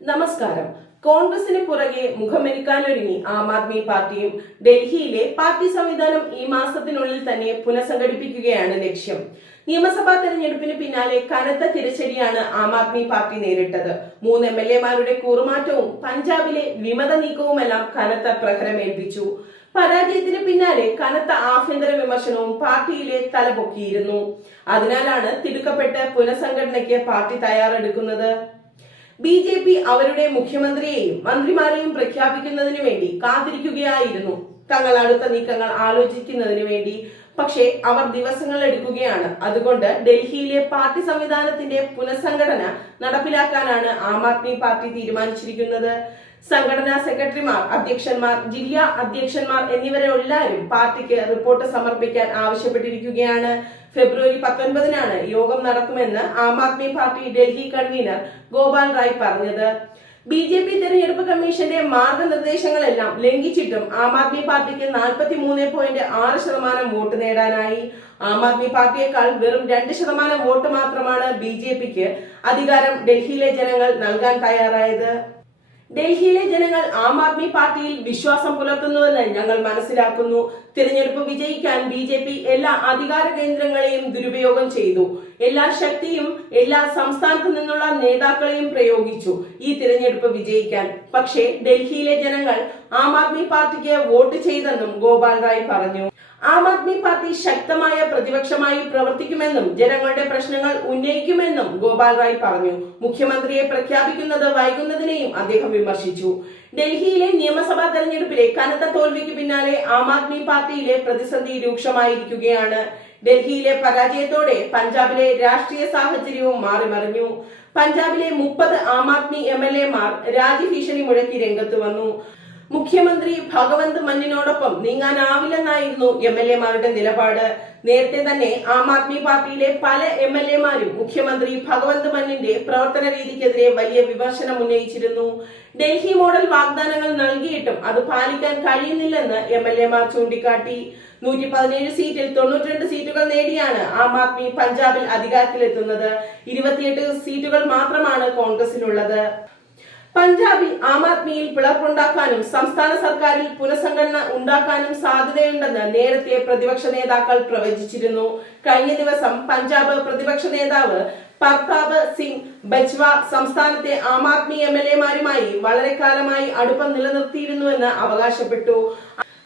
നമസ്കാരം. കോൺഗ്രസിന് പുറകെ മുഖമെരുക്കാനൊരുങ്ങി ആം ആദ്മി പാർട്ടിയും ഡൽഹിയിലെ പാർട്ടി സംവിധാനം ഈ മാസത്തിനുള്ളിൽ തന്നെ പുനഃസംഘടിപ്പിക്കുകയാണ് ലക്ഷ്യം. നിയമസഭാ തെരഞ്ഞെടുപ്പിന് പിന്നാലെ കനത്ത തിരിച്ചടിയാണ് ആം ആദ്മി പാർട്ടി നേരിട്ടത്. മൂന്ന് എം എൽ എമാരുടെ കൂറുമാറ്റവും പഞ്ചാബിലെ വിമത നീക്കവുമെല്ലാം കനത്ത പ്രഹരമേൽപ്പിച്ചു. പരാജയത്തിന് പിന്നാലെ കനത്ത ആഭ്യന്തര വിമർശനവും പാർട്ടിയിലെ തലപൊക്കിയിരുന്നു. അതിനാലാണ് തിടുക്കപ്പെട്ട് പുനഃസംഘടനയ്ക്ക് പാർട്ടി തയ്യാറെടുക്കുന്നത്. ബി ജെ പി അവരുടെ മുഖ്യമന്ത്രിയെയും മന്ത്രിമാരെയും പ്രഖ്യാപിക്കുന്നതിനു വേണ്ടി കാത്തിരിക്കുകയായിരുന്നു. തങ്ങൾ അടുത്ത നീക്കങ്ങൾ ആലോചിക്കുന്നതിന് വേണ്ടി പക്ഷേ അവർ ദിവസങ്ങൾ എടുക്കുകയാണ്. അതുകൊണ്ട് ഡൽഹിയിലെ പാർട്ടി സംവിധാനത്തിന്റെ പുനഃസംഘടന നടപ്പിലാക്കാനാണ് ആം ആദ്മി പാർട്ടി തീരുമാനിച്ചിരിക്കുന്നത്. സംഘടനാ സെക്രട്ടറിമാർ അധ്യക്ഷന്മാർ ജില്ലാ അധ്യക്ഷന്മാർ എന്നിവരെല്ലാവരും പാർട്ടിക്ക് റിപ്പോർട്ട് സമർപ്പിക്കാൻ ആവശ്യപ്പെട്ടിരിക്കുകയാണ്. ഫെബ്രുവരി പത്തൊൻപതിനാണ് യോഗം നടക്കുമെന്ന് ആം ആദ്മി പാർട്ടി ഡൽഹി കൺവീനർ ഗോപാൽ റായ് പറഞ്ഞത്. ബി ജെ പി തെരഞ്ഞെടുപ്പ് കമ്മീഷന്റെ മാർഗനിർദ്ദേശങ്ങളെല്ലാം ലംഘിച്ചിട്ടും ആം ആദ്മി പാർട്ടിക്ക് നാൽപ്പത്തി മൂന്ന് പോയിന്റ് ആറ് ശതമാനം വോട്ട് നേടാനായി. ആം ആദ്മി പാർട്ടിയേക്കാൾ വെറും രണ്ട് ശതമാനം വോട്ട് മാത്രമാണ് ബി ജെ പിക്ക് അധികാരം ഡൽഹിയിലെ ജനങ്ങൾ നൽകാൻ തയ്യാറായത്. ഡൽഹിയിലെ ജനങ്ങൾ ആം ആദ്മി പാർട്ടിയിൽ വിശ്വാസം പുലർത്തുന്നുവെന്ന് ഞങ്ങൾ മനസ്സിലാക്കുന്നു. തിരഞ്ഞെടുപ്പ് വിജയിക്കാൻ ബി ജെ പി എല്ലാ അധികാര കേന്ദ്രങ്ങളെയും ദുരുപയോഗം ചെയ്തു. എല്ലാ ശക്തിയും എല്ലാ സംസ്ഥാനത്തു നിന്നുള്ള നേതാക്കളെയും പ്രയോഗിച്ചു ഈ തിരഞ്ഞെടുപ്പ് വിജയിക്കാൻ. പക്ഷേ ഡൽഹിയിലെ ജനങ്ങൾ ആം ആദ്മി പാർട്ടിക്ക് വോട്ട് ചെയ്തെന്നും ഗോപാൽ റായ് പറഞ്ഞു. ആം ആദ്മി പാർട്ടി ശക്തമായ പ്രതിപക്ഷമായി പ്രവർത്തിക്കുമെന്നും ജനങ്ങളുടെ പ്രശ്നങ്ങൾ ഉന്നയിക്കുമെന്നും ഗോപാൽ റായ് പറഞ്ഞു. മുഖ്യമന്ത്രിയെ പ്രഖ്യാപിക്കുന്നത് വൈകുന്നതിനെയും അദ്ദേഹം വിമർശിച്ചു. ഡൽഹിയിലെ നിയമസഭാ തെരഞ്ഞെടുപ്പിലെ കനത്ത തോൽവിക്ക് പിന്നാലെ ആം ആദ്മി പാർട്ടിയിലെ പ്രതിസന്ധി രൂക്ഷമായിരിക്കുകയാണ്. ഡൽഹിയിലെ പരാജയത്തോടെ പഞ്ചാബിലെ രാഷ്ട്രീയ സാഹചര്യവും മാറിമറിഞ്ഞു. പഞ്ചാബിലെ മുപ്പത് ആം ആദ്മി എം എൽ എമാർ രാജ്യഭീഷണി മുഴക്കി രംഗത്ത് വന്നു. മുഖ്യമന്ത്രി ഭഗവന്ത് മന്നിനോടൊപ്പം നീങ്ങാനാവില്ലെന്നായിരുന്നു എം എൽ എമാരുടെ നിലപാട്. നേരത്തെ തന്നെ ആം ആദ്മി പാർട്ടിയിലെ പല എം എൽ എമാരും മുഖ്യമന്ത്രി ഭഗവന്ത് മന്നിന്റെ പ്രവർത്തന രീതിക്കെതിരെ വലിയ വിമർശനം ഉന്നയിച്ചിരുന്നു. ഡൽഹി മോഡൽ വാഗ്ദാനങ്ങൾ നൽകിയിട്ടും അത് പാലിക്കാൻ കഴിയുന്നില്ലെന്ന് എം എൽ എമാർ ചൂണ്ടിക്കാട്ടി. നൂറ്റി പതിനേഴ് സീറ്റിൽ തൊണ്ണൂറ്റിരണ്ട് സീറ്റുകൾ നേടിയാണ് ആം ആദ്മി പഞ്ചാബിൽ അധികാരത്തിലെത്തുന്നത്. ഇരുപത്തിയെട്ട് സീറ്റുകൾ മാത്രമാണ് കോൺഗ്രസിനുള്ളത്. പഞ്ചാബിൽ ആം ആദ്മിയിൽ പിളർപ്പുണ്ടാക്കാനും സംസ്ഥാന സർക്കാരിൽ പുനഃസംഘടന ഉണ്ടാക്കാനും സാധ്യതയുണ്ടെന്ന് നേരത്തെ പ്രതിപക്ഷ നേതാക്കൾ പ്രവചിച്ചിരുന്നു. കഴിഞ്ഞ ദിവസം പഞ്ചാബ് പ്രതിപക്ഷ നേതാവ് പർതാബ് സിംഗ് ബജ്വ സംസ്ഥാനത്തെ ആം ആദ്മി എം എൽ എമാരുമായി വളരെ കാലമായി അടുപ്പം നിലനിർത്തിയിരുന്നുവെന്ന് അവകാശപ്പെട്ടു.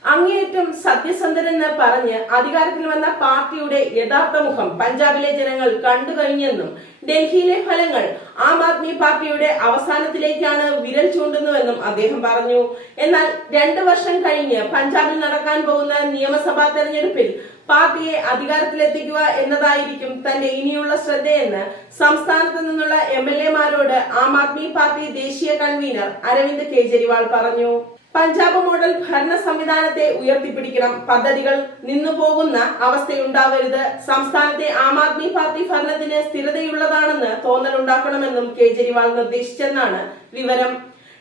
അങ്ങേയറ്റം സത്യസന്ധരെന്ന് പറഞ്ഞ് അധികാരത്തിൽ വന്ന പാർട്ടിയുടെ യഥാർത്ഥ മുഖം പഞ്ചാബിലെ ജനങ്ങൾ കണ്ടു കഴിഞ്ഞെന്നും ഡൽഹിയിലെ ഫലങ്ങൾ ആം ആദ്മി പാർട്ടിയുടെ അവസാനത്തിലേക്കാണ് വിരൽ ചൂണ്ടുന്നുവെന്നും അദ്ദേഹം പറഞ്ഞു. എന്നാൽ രണ്ടു വർഷം കഴിഞ്ഞ് പഞ്ചാബിൽ നടക്കാൻ പോകുന്ന നിയമസഭാ തെരഞ്ഞെടുപ്പിൽ പാർട്ടിയെ അധികാരത്തിലെത്തിക്കുക എന്നതായിരിക്കും തന്റെ ഇനിയുള്ള ശ്രദ്ധയെന്ന് സംസ്ഥാനത്ത് നിന്നുള്ള എം എൽ എമാരോട് ആം ആദ്മി പാർട്ടി ദേശീയ കൺവീനർ അരവിന്ദ് കെജ്രിവാൾ പറഞ്ഞു. പഞ്ചാബ് മോഡൽ ഭരണ സംവിധാനത്തെ ഉയർത്തിപ്പിടിക്കണം. പദ്ധതികൾ നിന്നുപോകുന്ന അവസ്ഥയുണ്ടാവരുത്. സംസ്ഥാനത്തെ ആം ആദ്മി പാർട്ടി ഭരണത്തിന് സ്ഥിരതയുള്ളതാണെന്ന് തോന്നലുണ്ടാക്കണമെന്നും കേജ്രിവാൾ നിർദ്ദേശിച്ചെന്നാണ് വിവരം.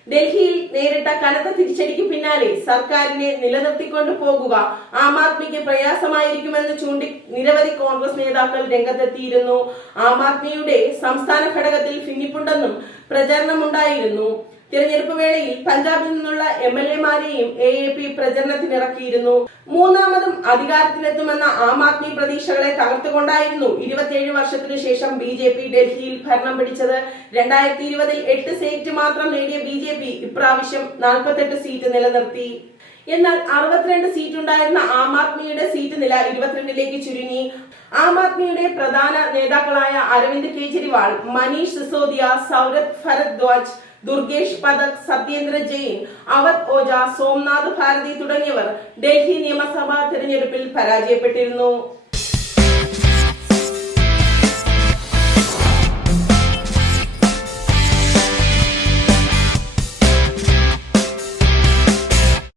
ഡൽഹിയിൽ നേരിട്ട കനത്ത തിരിച്ചടിക്ക് പിന്നാലെ സർക്കാരിനെ നിലനിർത്തിക്കൊണ്ടു പോകുക ആം ആദ്മിക്ക് പ്രയാസമായിരിക്കുമെന്ന് ചൂണ്ടി നിരവധി കോൺഗ്രസ് നേതാക്കൾ രംഗത്തെത്തിയിരുന്നു. ആം ആദ്മിയുടെ സംസ്ഥാന ഘടകത്തിൽ ഭിന്നിപ്പുണ്ടെന്നും പ്രചരണമുണ്ടായിരുന്നു. തിരഞ്ഞെടുപ്പ് വേളയിൽ പഞ്ചാബിൽ നിന്നുള്ള എം എൽ എമാരെയും എ എ പി പ്രചരണത്തിനിറക്കിയിരുന്നു. മൂന്നാമതും അധികാരത്തിലെത്തുമെന്ന ആം ആദ്മി പ്രതീക്ഷകളെ തകർത്തുകൊണ്ടായിരുന്നു ഇരുപത്തിയേഴ് വർഷത്തിനു ശേഷം ബി ജെ പി ഡൽഹിയിൽ ഭരണം പിടിച്ചത്. രണ്ടായിരത്തി ഇരുപതിൽ എട്ട് സീറ്റ് മാത്രം നേടിയ ബി ജെ പി ഇപ്രാവശ്യം നാൽപ്പത്തെട്ട് സീറ്റ് നിലനിർത്തി. എന്നാൽ അറുപത്തിരണ്ട് സീറ്റ് ഉണ്ടായിരുന്ന ആം ആദ്മിയുടെ സീറ്റ് നില ഇരുപത്തിരണ്ടിലേക്ക് ചുരുങ്ങി. ആം ആദ്മിയുടെ പ്രധാന നേതാക്കളായ അരവിന്ദ് കെജ്രിവാൾ മനീഷ് സിസോദിയ സൗരഭ് ഭരദ്വാജ് ദുർഗേഷ് പദക് സത്യേന്ദ്ര ജെയിൻ അവധ് ഓജ സോംനാഥ് ഭാരതി തുടങ്ങിയവർ ഡൽഹി നിയമസഭാ തെരഞ്ഞെടുപ്പിൽ പരാജയപ്പെട്ടിരുന്നു.